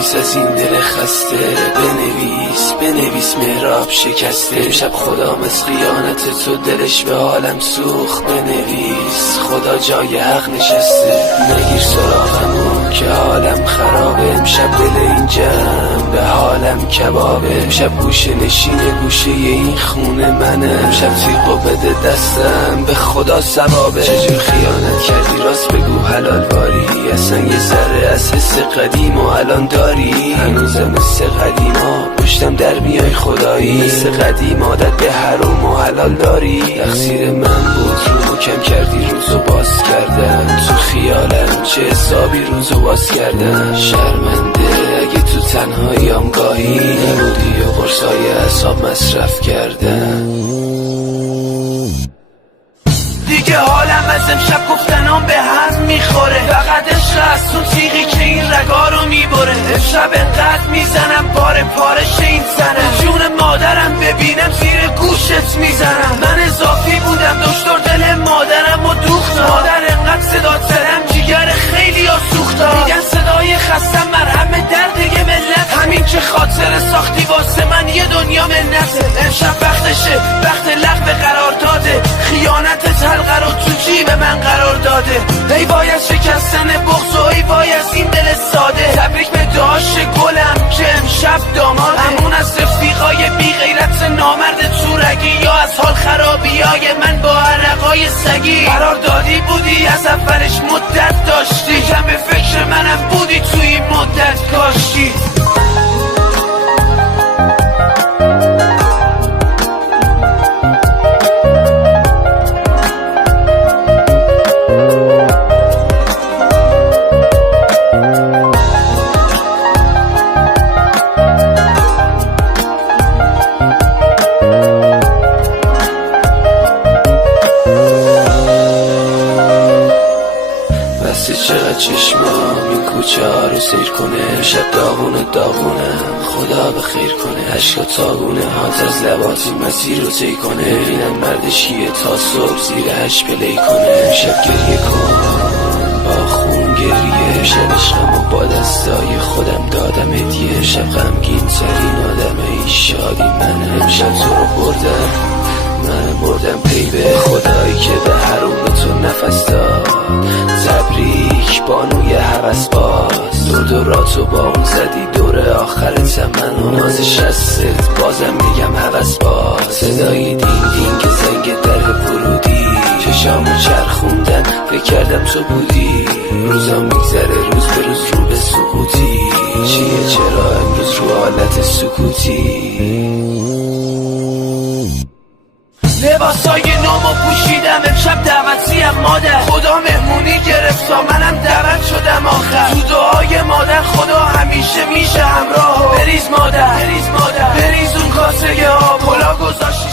بنویس از این دل خسته، بنویس مهراب شکسته. امشب خدا از خیانت تو دلش به حالم سوخت. بنویس خدا جای حق نشسته. نگیر سراغمو که حالم خرابه. امشب دل این جمع به حالم کبابه. امشب گوشه نشینه گوشه این خونه منه. امشب تیغو بده دستم به خدا ثوابه. چجور خیانت کردی راست بگو حلال واری. اصلا یه ذره از حس قدیم و الان داری. هنوزم مثل قدیما پشتم در میای خدایی. مثل قدیم عادت به حرام و حلال داری. تقصیر من بود رو کم کردی روزو باز کردم. تو خیالم چه حسابی روزو باز کردم. شرمنده اگه تو تنهاییام گاهی نبودی و قرصای اعصاب مصرف کردم. دیگه حالم از امشب گفتنام به هم میخوره. فقط عشق از اون تیغی که این رگا رو میبره. امشب انقدر میزنم پاره پارش این زنم. جون مادرم ببینم زیر گوشت میزنم. من اضافی بودم دکتر دل مادرم و دوختم. مادر انقدر صدا زدم جیگر خیلی ها سوختم. میگن صدای خستم مرهم درد یه ملت. همین که خاطر ساختی واسه من یه دنیا منته. امشب وقتشه وقت لغو قرار داده. خیانتت حلقه رو تو جیب من قرار داده. ای وای از شکستن بغض و ای وای از این دل ساده. تبریک به داش گلم که امشب داماده. همون از رفیقای بی غیرت نامرد تورگی. یا از حال خرابیای من با عرقای سگی. قرار دادی بودی از اولش مدت داشتی. کم به فکر منم بودی توی این مدت کاشتی. چقدر چشمام این کوچه ها رو سیر کنه. شب داغونم خدا بخیر کنه. عشقا تاگونه هات از لباتی مسیر رو طی کنه. ببینم مردش کیه تا صبح زیر هش پلی کنه. شب گریه کن با خون گریه. شب عشقمو با دستای خودم دادم هدیه. شب غمگین ترین آدم این شادی منه. امشب تو رو بردم من بردم پی به خدایی که به حروم تو نفس داد. تبریک بانوی هوس باز. دوراتو با اون زدی دور آخرت من و ناز شستت. بازم میگم هوس باز. صدای دین که زنگ در ورودی. چشامو چرخوندن فکر کردم تو بودی. روزا میگذره روز به روز رو به سقوطی. چیه چرا امروز رو حالت سکوتی. لباسای نومو پوشیدم امشب دعوتیم مادر. خدا مهمونی گرفت تا منم دعوت شدم آخر. تو دعای مادر خدا همیشه میشه همراه. بریز مادر بریز اون کاسه ها. پلا گذاشت